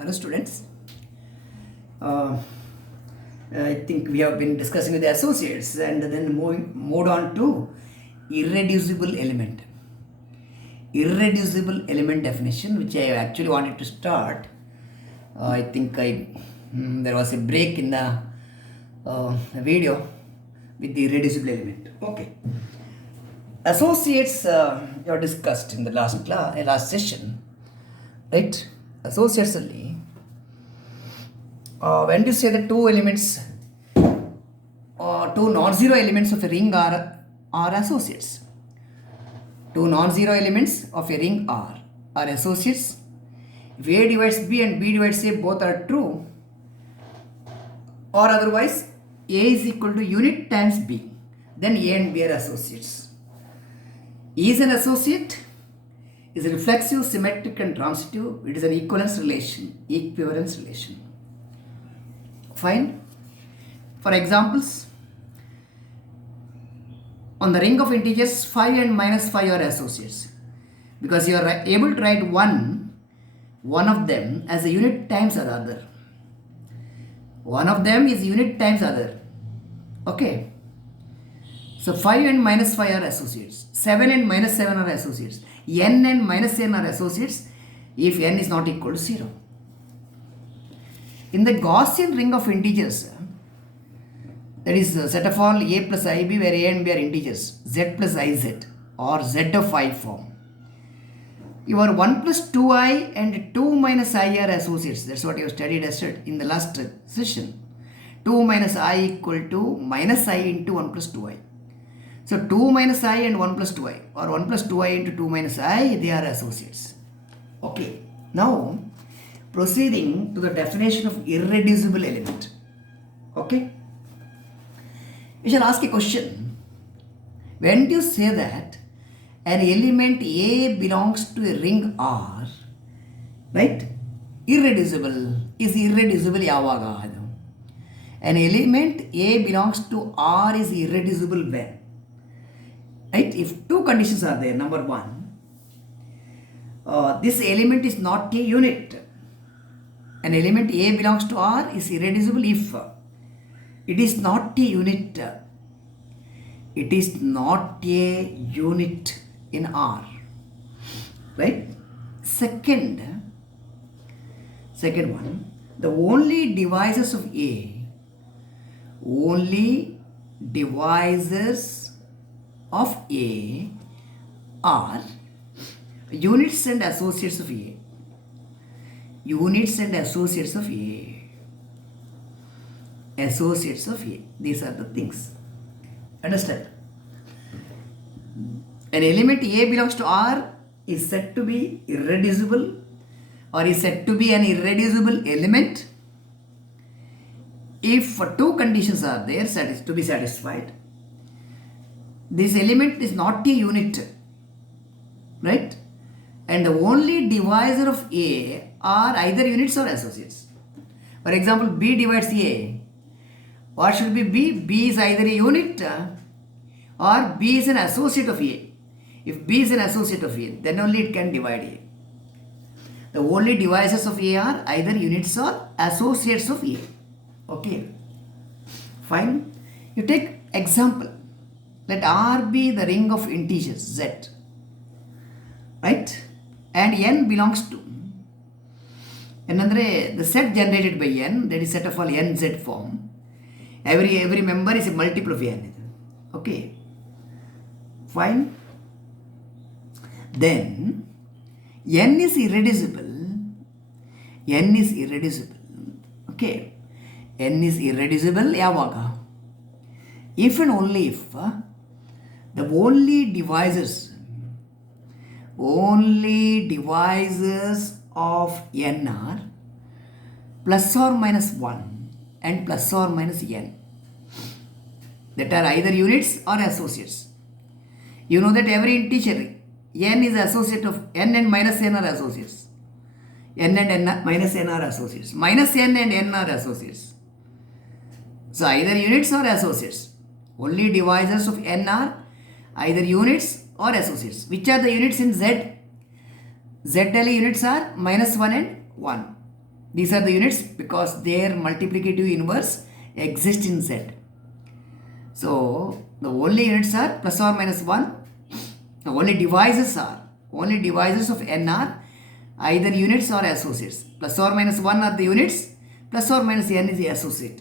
Hello students. Uh, I think we have been discussing with the associates and then moved on to irreducible element. Irreducible element definition, which I actually wanted to start. I think there was a break in the video with the irreducible element. Okay. Associates you have discussed in the last session, right? Associates only. When you say the two elements, two non-zero elements of a ring are associates. Two non-zero elements of a ring are associates. If A divides B and B divides A, both are true, or otherwise A is equal to unit times B, then A and B are associates. E is an associate, is reflexive, symmetric and transitive. It is an equivalence relation. Fine. For examples, on the ring of integers 5 and minus 5 are associates because you are able to write one of them as a unit times other. One of them is unit times other. Okay. So 5 and minus 5 are associates. 7 and minus 7 are associates. N and minus n are associates if n is not equal to 0. In the Gaussian ring of integers, that is the set of all a plus ib where a and b are integers, z plus iz or z of I form. Your 1 plus 2i and 2 minus I are associates. That's what you studied in the last session. 2 minus I equal to minus I into 1 plus 2i. So 2 minus I and 1 plus 2i or 1 plus 2i into 2 minus I, they are associates. Okay. Now, proceeding to the definition of irreducible element. Okay. We shall ask a question. When do you say that an element A belongs to a ring R, right? Irreducible is irreducible yavaga. An element A belongs to R is irreducible when? Right? If two conditions are there. Number one, this element is not a unit. An element A belongs to R is irreducible if it is not a unit. It is not a unit in R. Right? Second one, the only divisors of A are units and associates of A. Units and associates of A. Associates of A. These are the things. Understand? An element A belongs to R is said to be irreducible or is said to be an irreducible element if two conditions are there to be satisfied. This element is not a unit, right? And the only divisor of A are either units or associates. For example, B divides A. What should be B? B is either a unit or B is an associate of A. If B is an associate of A, then only it can divide A. The only divisors of A are either units or associates of A. Okay. Fine. You take example. Let R be the ring of integers Z. Right? And N belongs to the set generated by N, that is set of all NZ form. Every member is a multiple of N. Okay. Fine. Then N is irreducible. N is irreducible. Okay. N is irreducible. Yavaga. If and only if the only divisors of N are plus or minus 1 and plus or minus N, that are either units or associates. You know that every integer N is associate of N and minus N are associates. N and N minus N are associates. Minus N and N are associates. So either units or associates. Only divisors of N are either units or associates. Which are the units in Z? Z units are minus 1 and 1. These are the units because their multiplicative inverse exists in Z. So the only units are plus or minus 1. The only divisors of n are either units or associates. Plus or minus 1 are the units, plus or minus n is the associate.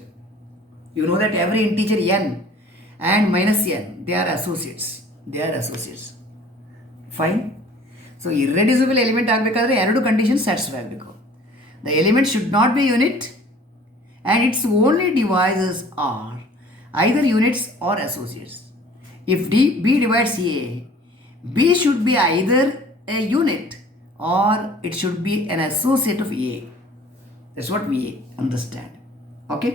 You know that every integer n and minus n, they are associates. Fine. So irreducible element ಆಗಬೇಕಾದ್ರೆ ಎರಡು condition satisfy ಆಗಬೇಕು. The element should not be unit and its only divisors are either units or associates. If B divides A, B should be either a unit or it should be an associate of A. That's what we understand. Okay?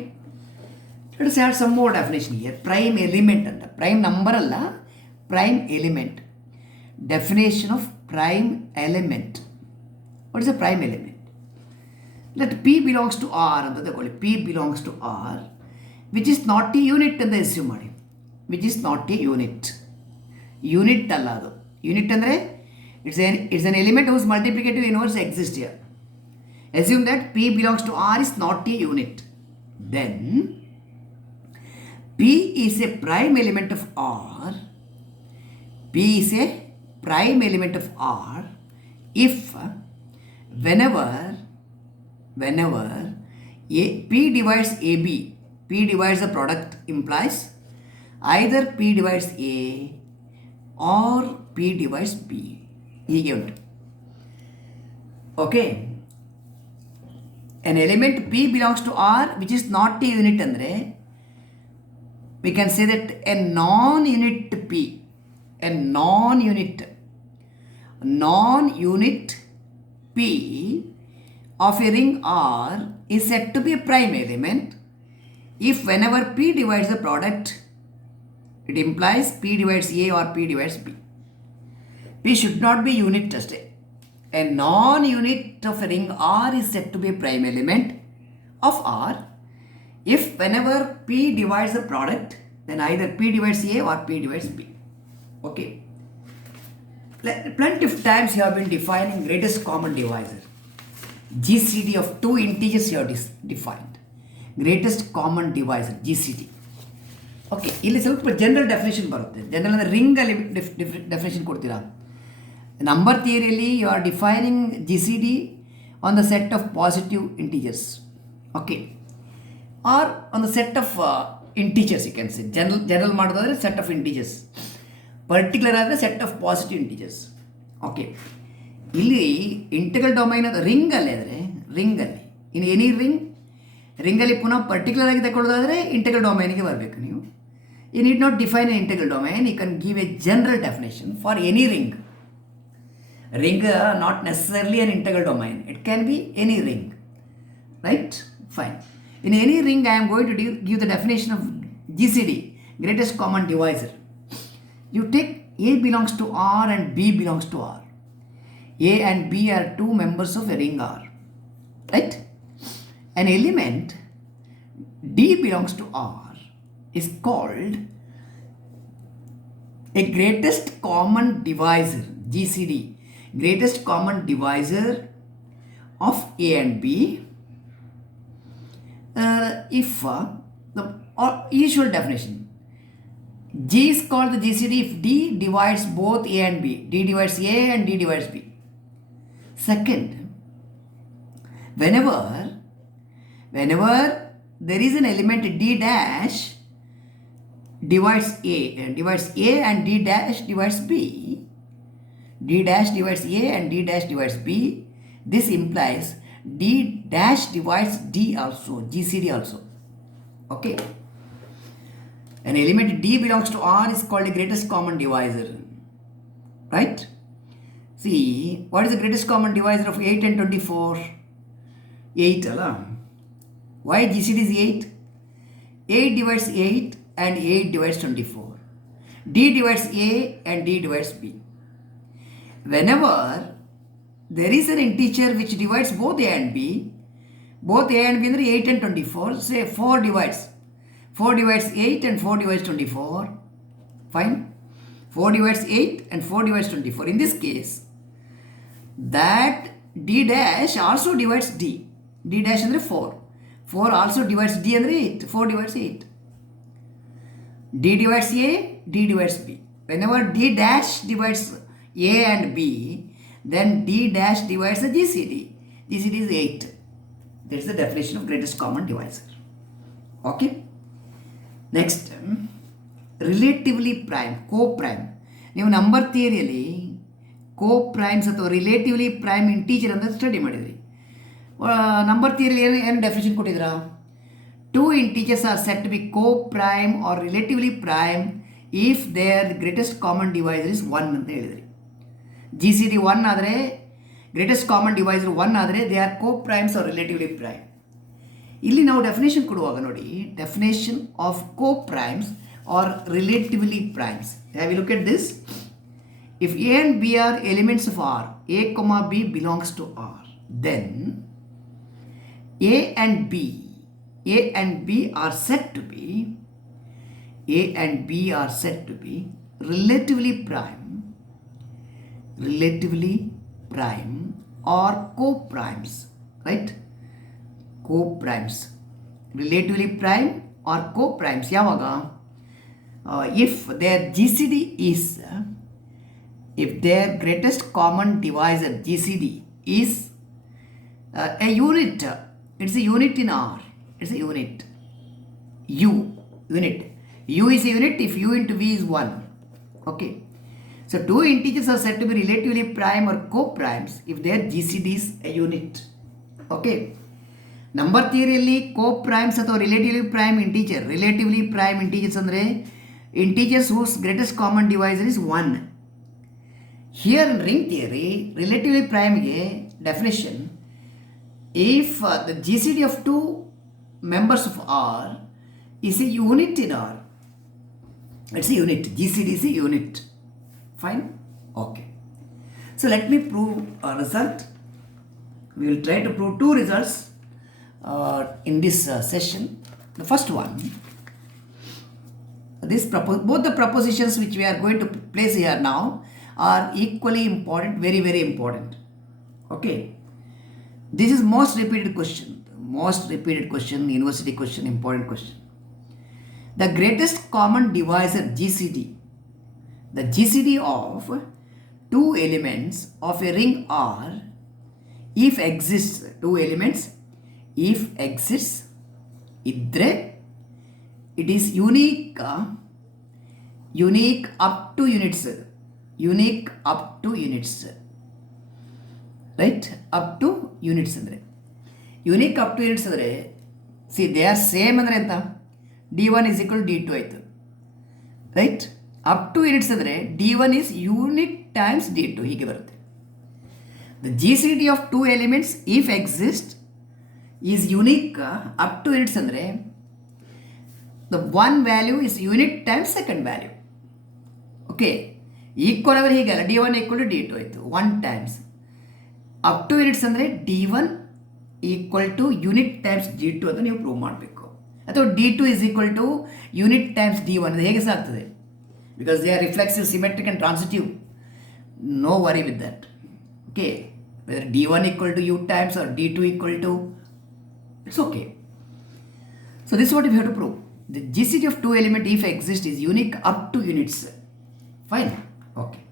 Let us add some more definition here. Prime element and prime number alla, prime element. Definition of prime element. What is a prime element? Let P belongs to R ಅಂತ ತಗೊಳ್ಳಿ. P belongs to R which is not a unit ಅಂತ assume ಮಾಡಿ. Which is not a unit. Unit ಅಲ್ಲ ಅದು. Unit ಅಂದರೆ it's an element whose multiplicative inverse exists here. Assume that P belongs to R is not a unit. Then P is a prime element of R. P is a prime element of R if whenever P divides AB, P divides the product implies either P divides A or P divides B. ಹೀಗೆ ಉಂಟು. Okay. An element P belongs to R which is not a unit ಅಂದರೆ we can say that a non-unit P, a non-unit P of a ring R is said to be a prime element if whenever P divides the product, it implies P divides A or P divides B. P should not be unit just a non-unit of a ring R is said to be a prime element of R if whenever P divides the product, then either P divides A or P divides B. Okay. Plenty of times you have been defining greatest common divisor. GCD of two integers you have defined. Greatest common divisor, GCD. Okay, ಇಲ್ಲಿ ಸ್ವಲ್ಪ general definition ಬರುತ್ತೆ. General ಅಂದರೆ ರಿಂಗಲ್ಲಿ definition ಕೊಡ್ತೀರಾ. Number ಥಿಯರಿಯಲ್ಲಿ you are defining GCD on the set of positive integers. Okay, or on the set of integers you can say. General ಮಾಡೋದಾದರೆ set of integers, particular ಆದರೆ set of positive integers. Okay, ಇಲ್ಲಿ integral domain ಅದು ರಿಂಗಲ್ಲಿ ಆದರೆ ರಿಂಗಲ್ಲಿ ಇನ್ನು any ರಿಂಗಲ್ಲಿ ಪುನಃ particular ಆಗಿ ತಗೊಳ್ಳೋದಾದರೆ integral ಡೊಮೈನಿಗೆ ಬರಬೇಕು ನೀವು. You need not define a integral domain, you can give a general definition for any ring. Not necessarily an integral domain, it can be any ring, right? Fine. In any ring I am going to give the definition of GCD, greatest common divisor. You take A belongs to R and B belongs to R. A and B are two members of a ring R, right? An element D belongs to R is called a greatest common divisor, GCD, greatest common divisor of A and B if the usual definition, G is called the GCD if D divides both A and B. D divides A and D divides B. Second, whenever there is an element D dash divides A and D dash divides B, D dash divides A and D dash divides B, this implies D dash divides D also, GCD also. Okay. An element D belongs to R is called the greatest common divisor. Right? See, what is the greatest common divisor of 8 and 24? 8, Allah. Why GCD is 8? 8 divides 8 and 8 divides 24. D divides A and D divides B. Whenever there is an integer which divides both A and B ಅಂದರೆ 8 and 24, say 4 divides 8 and 4 divides 24. Fine. 4 divides 8 and 4 divides 24. In this case, that D dash also divides D. D dash ಅಂದರೆ 4. 4 also divides D ಅಂದರೆ 8. 4 divides 8. D divides A, D divides B. Whenever D dash divides A and B, then D dash divides the GCD. GCD is 8. That is the definition of greatest common divisor. Okay. Next, relatively prime, co-prime. ನೀವು number ಥಿಯರಿಯಲ್ಲಿ co-primes ಅಥವಾ relatively prime integer ಅಂತ study ಮಾಡಿದ್ರಿ. Number ಥಿಯರಿಯಲ್ಲಿ ಏನು definition ಕೊಟ್ಟಿದ್ರಾ? 2 integers are said to be co-prime or relatively prime if their greatest common divisor is 1 ಅಂತ ಹೇಳಿದ್ರಿ. GCD 1 ಆದರೆ, greatest common divisor 1 ಆದರೆ they are co-primes or relatively prime. ಇಲ್ಲಿ ನಾವು definition ಕೊಡುವಾಗ ನೋಡಿ, definition of co-primes or relatively primes. Have you look at this? If A and B are elements of R, A comma B belongs to R, then A and B are said to be relatively prime or co-primes, right? Co-primes, relatively prime or co-primes. ಯಾವಾಗ? If their GCD is, if their greatest common divisor GCD is a unit, it's a unit in R. It's a unit. Unit. U is a unit if U into V is 1. Okay. So 2 integers are said to be relatively prime or co-primes if their GCD is a unit. Okay. Number ಥಿಯರಿಯಲ್ಲಿ co-primes ಅಥವಾ relatively prime integers ಅಂದರೆ integers whose greatest common divisor is 1. Here in ring theory, relatively prime ಗೆ definition, if the GCD of 2 members of R is a unit in R, it's a unit. GCD is a unit. Fine? Okay. So let me prove a result. We will try to prove 2 results in this session. The first one, both the propositions which we are going to place here now are equally important, very, very important. Okay. This is most repeated question, university question, important question. The greatest common divisor GCD, the GCD of 2 elements of a ring R, if exists, 2 elements, if exists, idre, it is unique up to units, right? Up to units andre unique up to units andre, see they are same andre anta d1 is equal to d2 ಆಯಿತು, right? up to units andre d1 is unit times d2 ಹೀಗೆ ಬರುತ್ತೆ. The GCD of 2 elements if exist is unique up to units andre the one value is unit times second value. Okay, equal ಆದರೆ ಹೀಗಲ್ಲ, d1 equal to d2 ಆಯಿತು, 1 times up to units ಅಂದರೆ d1 equal to unit times d2 ಅಂತ ನೀವು prove ಮಾಡಬೇಕು. ಅಥವಾ d2 is equal to unit times d1 ಅದು ಹೇಗೆ ಸಹ ಆಗ್ತದೆ, because they are reflexive, symmetric and transitive. No worry with that. Okay, whether d1 equal to u times or d2 equal to, it's okay. So this is what we have to prove. The GCD of 2 element if exist is unique up to units. Fine. Okay.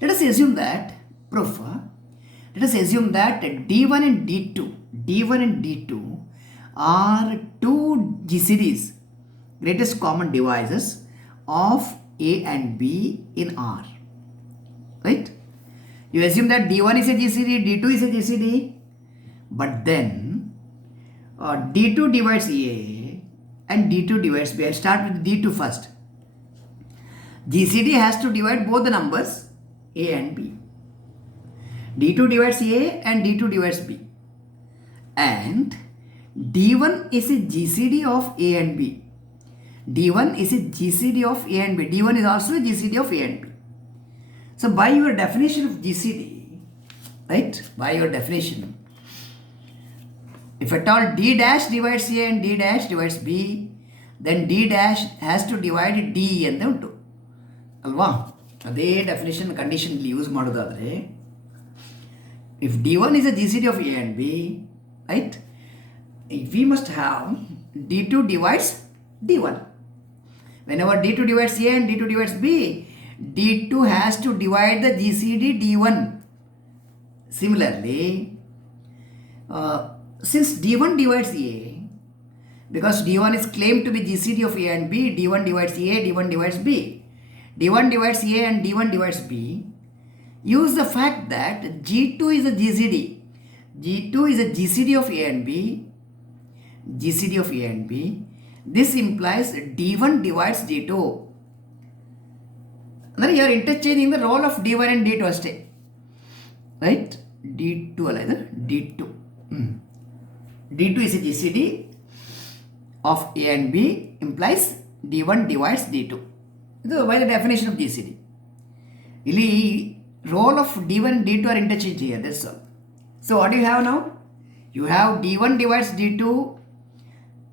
Let us assume that proof. Let us assume that d1 and d2 are 2 GCDs, greatest common divisors of A and B in R. Right? You assume that d1 is a GCD, d2 is a GCD, but then d2 divides A and d2 divides B. I'll start with d2 first. GCD has to divide both the numbers A and B. d2 divides A and d2 divides B. And d1 is a GCD of A and B. d1 is a GCD of A and B. d1 is also a GCD of A and B. So by your definition of GCD, right? By your definition, if at all d dash divides A and d dash divides B, then d dash has to divide D ಅಂತ ಉಂಟು ಅಲ್ವಾ? ಅದೇ definition ಕಂಡೀಷನಲ್ಲಿ use ಮಾಡೋದಾದರೆ, if d1 is a GCD of A and B, right? we must have d2 divides d1. Whenever d2 divides a and d2 divides b, d2 has to divide the GCD d1. Similarly, since d1 divides a, because d1 is claimed to be GCD of a and b, d1 divides a, d1 divides b. d1 divides a and d1 divides b. Use the fact that g2 is a GCD. g2 is a GCD of a and b. GCD of a and b. This implies d1 divides d2. Then you are interchanging the role of d1 and d2 ಅಷ್ಟೇ. Right? d2 ಅಲ್ಲ ಇದು d2. d2 is a GCD of a and b implies d1 divides d2. ಇದು by the definition of GCD. ಇಲ್ಲಿ role of d1 and d2 are interchanged here. That's all. So what do you have now? You have d1 divides d2,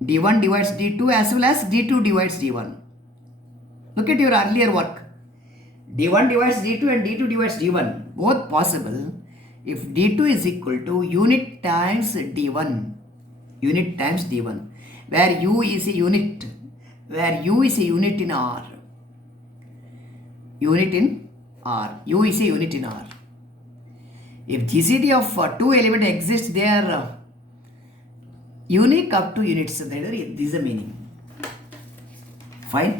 d1 divides d2 as well as d2 divides d1. Look at your earlier work. d1 divides d2 and d2 divides d1. Both possible if d2 is equal to unit times d1. Unit times d1. Where u is a unit. Where u is a unit in R. Unit in R. U is a unit in R. If GCD of two elements exists, they are unique up to units. This is the meaning. Fine.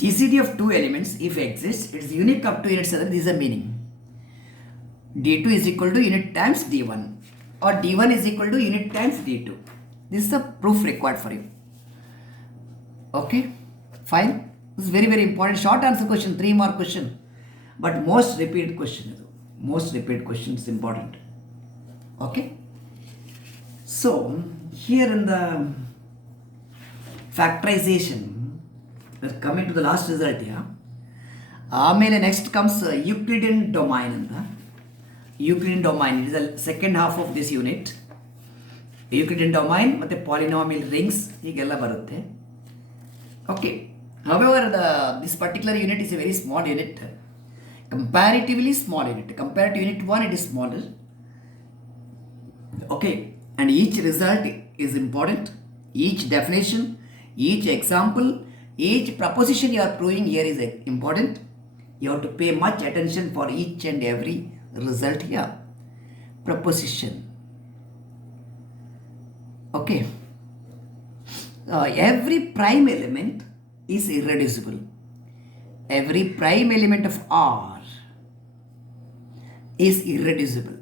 GCD of two elements, if exists, it is unique up to units. This is the meaning. d2 is equal to unit times d1, or d1 is equal to unit times d2. This is the proof required for you. Okay, fine. This is very important. Short answer question, 3 mark question, but most repeated question. Most repeated question is important. Okay. So here in the factorization, we're coming to the last result here. ಆಮೇಲೆ next comes Euclidean domain ಅಂತ. Euclidean domain, it is the second half of this unit. Euclidean domain ಮತ್ತು polynomial rings ಹೀಗೆಲ್ಲ ಬರುತ್ತೆ. Okay. However, this particular unit is a very small unit. Comparatively small unit. Compared to unit 1, it is smaller. Okay. And each result is important. Each definition, each example, each proposition you are proving here is important. You have to pay much attention for each and every result here. Proposition. Okay. Every prime element is irreducible. Every prime element of R is irreducible.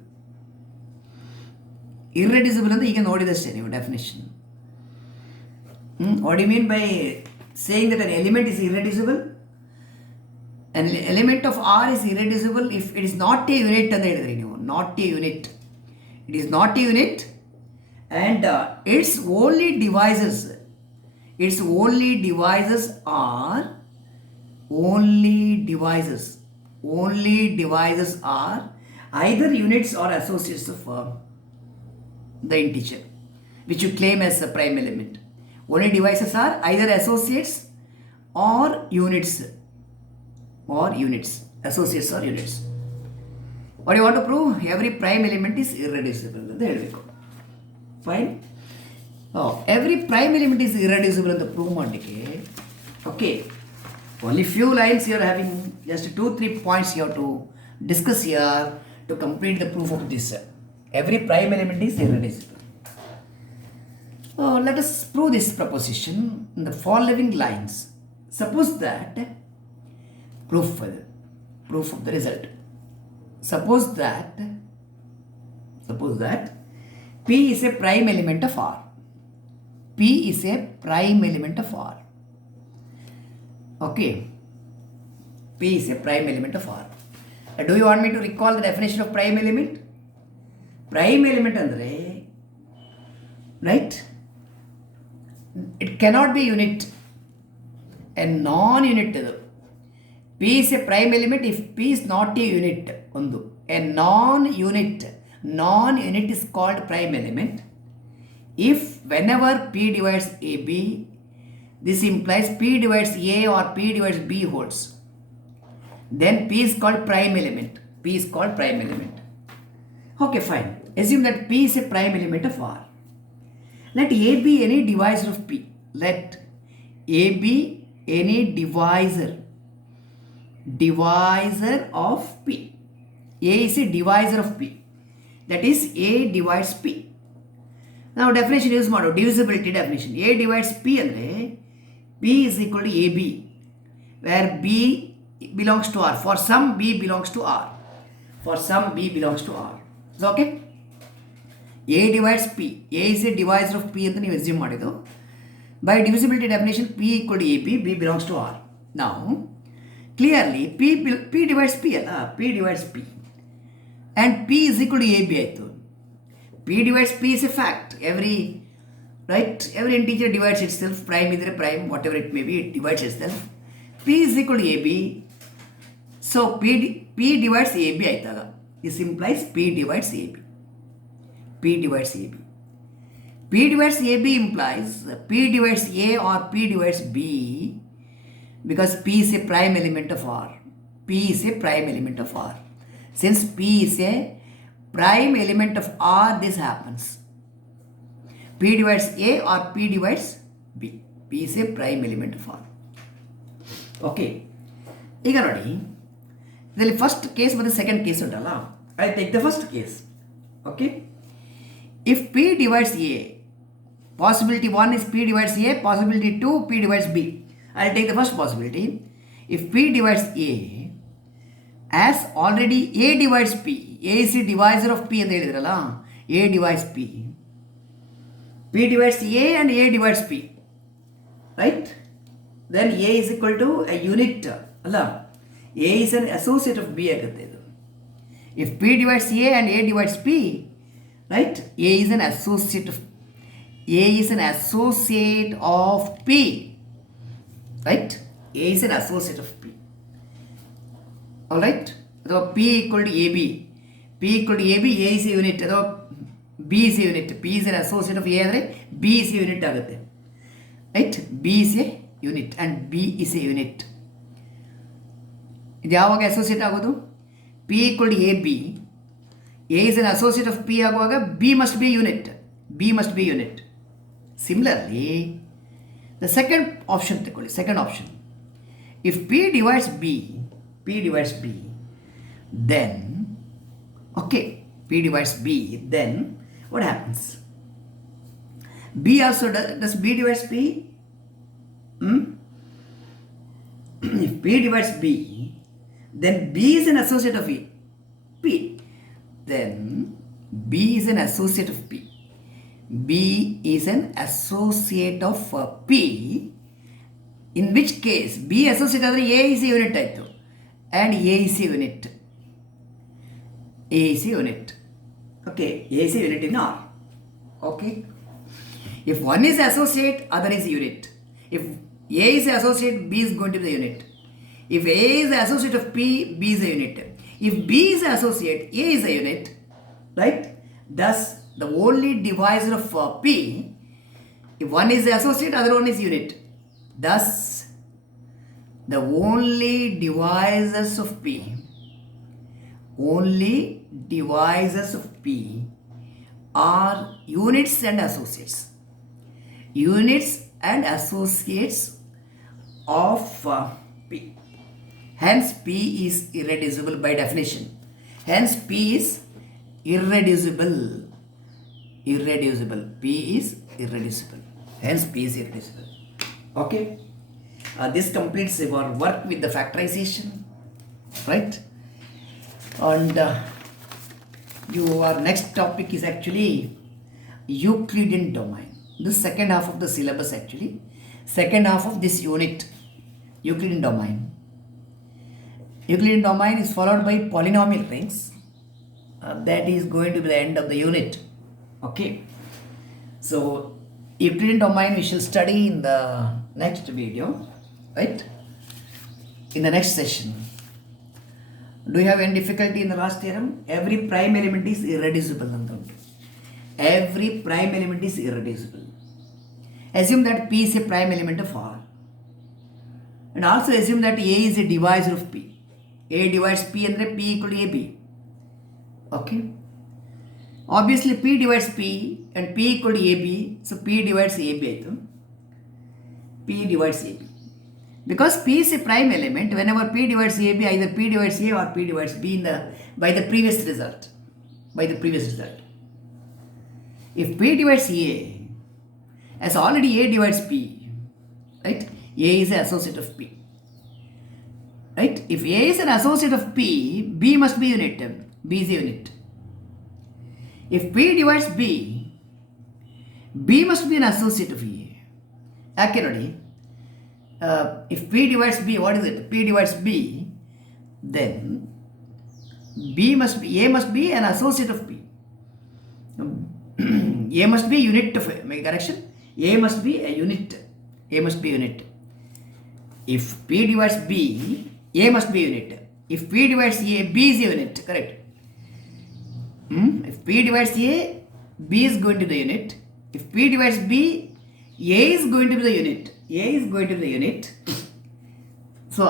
Irreducible ಅಂತ ಈಗ ನೋಡಿದಷ್ಟೇ ನೀವು definition. What do you mean by saying that an element is irreducible? An element of R is irreducible if it is not a unit ಅಂತ ಹೇಳಿದ್ರಿ ನೀವು. Not a unit. It is not a unit and its only divisors are either units or associates of the integer which you claim as a prime element. Only divisors are either associates or units. Associates or units. What do you want to prove? Every prime element is irreducible. There we go. Fine. Every prime element is irreducible ಅಂತ prove ಮಾಡಲಿಕ್ಕೆ okay, only few lines you are having, just 2-3 points you have to discuss here to complete the proof of this. Every prime element is irreducible. Let us prove this proposition in the following lines. Suppose that proof of the result. Suppose that P is a prime element of R. P is a prime element of R. Okay. P is a prime element of R. Do you want me to recall the definition of prime element? Prime element andre, right? It cannot be unit. A non-unit. P is a prime element if P is not a unit. A non-unit is called prime element if whenever P divides AB, this implies P divides A or P divides B holds, then P is called prime element. Okay, fine. Assume that P is a prime element of R. Let A be any divisor of P. Let A be any divisor of P. A is a divisor of P. That is, A divides P. Now definition use maಡು, divisibility definition. A divides P andre P is equal to AB, where B belongs to R. For some B belongs to R. For some B belongs to R. So okay. A divides P. A is a divisor of P ಅಂತ ನೀವು assume ಮಾಡಿದ್ದು. By divisibility definition, P equal to AB, B belongs to R. Now, clearly P divides P ಅಲ್ಲ, P divides P. And P is equal to AB ಆಯಿತು. P divides P is a fact. Every integer divides itself. Prime idre prime, whatever it may be, it divides itself. P is equal to AB. So P divides AB ಆಯ್ತಾಗ. This implies P divides AB. P divides AB. P divides AB implies P divides A or P divides B, because P is a prime element of R. P is a prime element of R. Since P is a prime element of R, this happens. P divides A or P divides B. P is a prime element of R. Okay. ಈಗ ನೋಡಿ, ಇದರಲ್ಲಿ first case ಮತ್ತು second case ಉಂಟಲ್ಲ, I take the first case. Okay. If P divides A, possibility 1 is P divides A, possibility 2 P divides B. I'll take the first possibility. If P divides A, as already A divides P, A is a divisor of P ಅಂತ ಹೇಳಿದ್ರಲ್ಲ, A divides P. P divides A and A divides P. Right? Then A is equal to a unit. ಅಲ್ಲ, A is an associate of B ಆಗುತ್ತೆ ಇದು. If P divides A and A divides P, right? A is an associate of P. Right? A is an associate of P. Alright? So P equal to AB. P equal to AB, A is a unit. So B is a unit. P is an associate of A andre B is a unit ಆಗುತ್ತೆ. Right? B is a unit and B is a unit. ಇದು ಯಾವಾಗ associate ಆಗೋದು? P equal to AB. A is an associate of P ಆಗುವಾಗ B must be unit. B must be unit. Similarly, the second option ತಗೊಳ್ಳಿ. Second option. If P divides B, then, okay, P divides B, then what happens? B also, does B divides P? If P divides B, then B is an associate of P. Then B is an associate of P. B is an associate of P, in which case B associate ಆದರೆ A is a unit ಆಯಿತು, and A is a unit. A is a unit. Okay, A is a unit in R. Okay. If one is associate, other is unit. If A is associate, B is going to be the unit. If A is the associate of P, B is a unit. If B is an associate, A is a unit, right? Thus, the only divisor of P, if one is the associate, other one is unit. Thus, the only divisors of P are units and associates. Units and associates of P. Hence, P is irreducible by definition. Hence, P is irreducible. P is irreducible. Hence, P is irreducible. Okay. This completes our work with the factorization. Right? And your next topic is actually Euclidean domain. This second half of the syllabus actually. Second half of this unit. Euclidean domain. Euclidean domain is followed by polynomial rings. That is going to be the end of the unit. Okay. So, Euclidean domain we shall study in the next video. Right? In the next session. Do you have any difficulty in the last theorem? Every prime element is irreducible. Every prime element is irreducible. Assume that P is a prime element of R. And also assume that A is a divisor of P. A divides P and P equal to AB. Okay. Obviously P divides P and P equal to AB, so P divides AB. P divides AB. Because P is a prime element, whenever P divides AB, either P divides A or P divides B by the previous result. If P divides A, as already A divides P, right? A is an associate of P. Right? If A is an associate of P, B must be unit. B is a unit. If P divides B, B must be an associate of A. Accurately, if P divides B, what is it? P divides B, then A must be an associate of P. A must be a unit of, make correction, A must be a unit. If P divides B, A must be a unit. If P divides A, B is a unit, correct? If P divides A, B is going to be the unit. If P divides B, A is going to be the unit. So,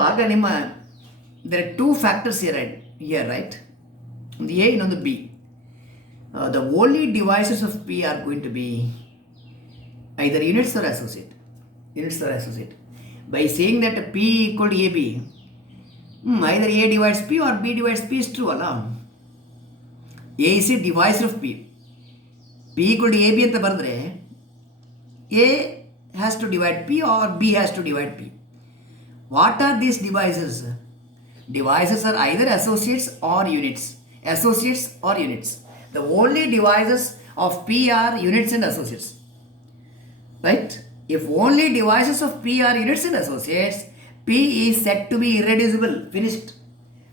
there are two factors here, right? The A and on the B. The only divisors of P are going to be either units or associate. By saying that P equal to AB, either A divides P or B divides P is true. A is a divisor of P. P equal to AB anta bardre, A has to divide P or B has to divide P. What are these divisors? Divisors are either associates or units. The only divisors of P are units and associates. Right? If only divisors of P are units and associates, P is said to be irreducible. Finished.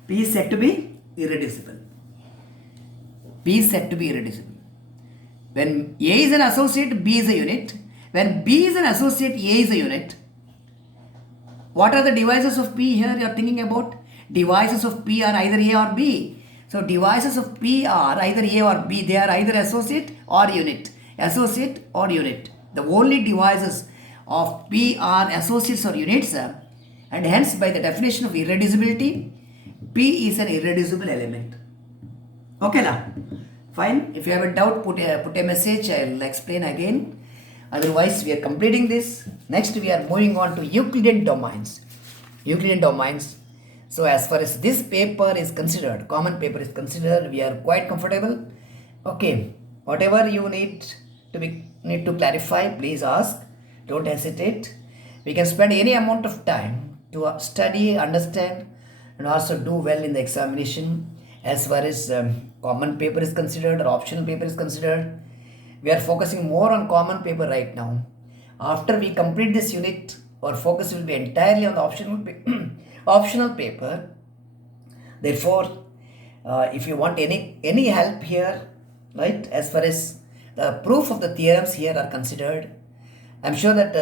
P is said to be irreducible. When A is an associate, B is a unit. When B is an associate, A is a unit. What are the divisors of P here you are thinking about? Divisors of P are either A or B. So divisors of P are either A or B. They are either associate or unit. The only divisors of P are associates or units, and hence by the definition of irreducibility, P is an irreducible element. Okay la? Fine. If you have a doubt, put a message. I will explain again. Otherwise, we are completing this. Next, we are moving on to Euclidean domains. So, as far as this paper is considered, common paper is considered, we are quite comfortable. Okay. Whatever you need to clarify, please ask. Don't hesitate. We can spend any amount of time to study, understand, and also do well in the examination. As far as common paper is considered or optional paper is considered, we are focusing more on common paper right now. After we complete this unit, our focus will be entirely on the optional paper. Therefore, if you want any help here, right, as far as the proof of the theorems here are considered, I'm sure that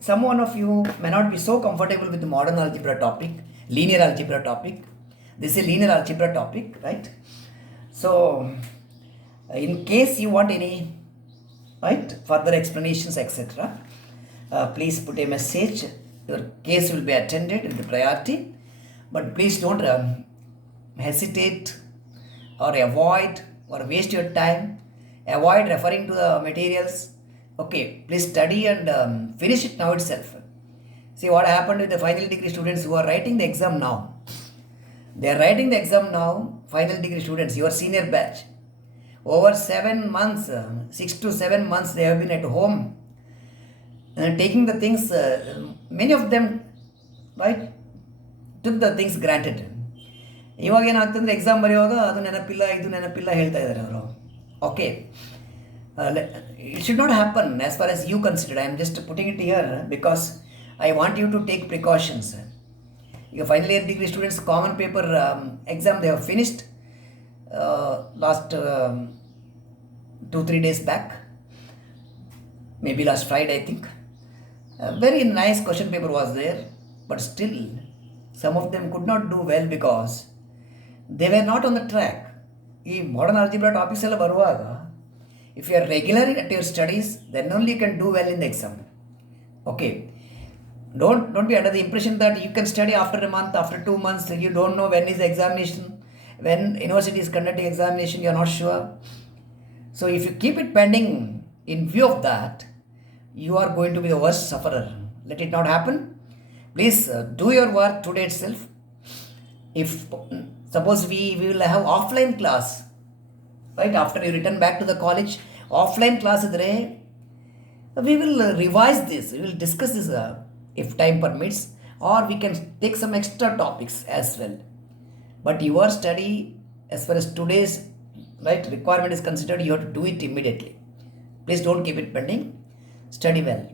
some one of you may not be so comfortable with the modern algebra topic, linear algebra topic. This is a linear algebra topic, right? So, in case you want any, right, further explanations, etc., please put a message. Your case will be attended with the priority. But please don't hesitate or avoid or waste your time. Avoid referring to the materials. Okay, please study and finish it now itself. See what happened with the final degree students who are writing the exam now. They are writing the exam now, final degree students, your senior batch. Over 7 months, 6 to 7 months, they have been at home taking the things, many of them, right, took the things granted. ಇವಾಗ ಏನಾಗ್ತಂದ್ರೆ exam ಬರೆಯುವಾಗ ಅದು ನೆನಪಿಲ್ಲ ಇದು ನೆನಪಿಲ್ಲ ಹೇಳ್ತಾ ಇದ್ದಾರೆ ಅವರು. Okay, it should not happen as far as you consider. I am just putting it here because I want you to take precautions. Your final year degree students common paper exam they have finished last 2-3 days back, maybe last Friday I think. Very nice question paper was there, but still some of them could not do well because they were not on the track. ಈ modern algebra topics ಎಲ್ಲ ಬರುವಾಗ if you are regular at your studies, then only you can do well in the exam. Okay, don't be under the impression that you can study after a month, after 2 months, you don't know when is the examination, when university is conducting examination, you are not sure. So if you keep it pending in view of that, you are going to be the worst sufferer. Let it not happen. Please do your work today itself. If suppose we will have offline class, right after you return back to the college, offline class idre we will revise this, we will discuss this if time permits, or we can take some extra topics as well. But your study, as far as today's right requirement is considered, you have to do it immediately. Please don't keep it pending. Study well.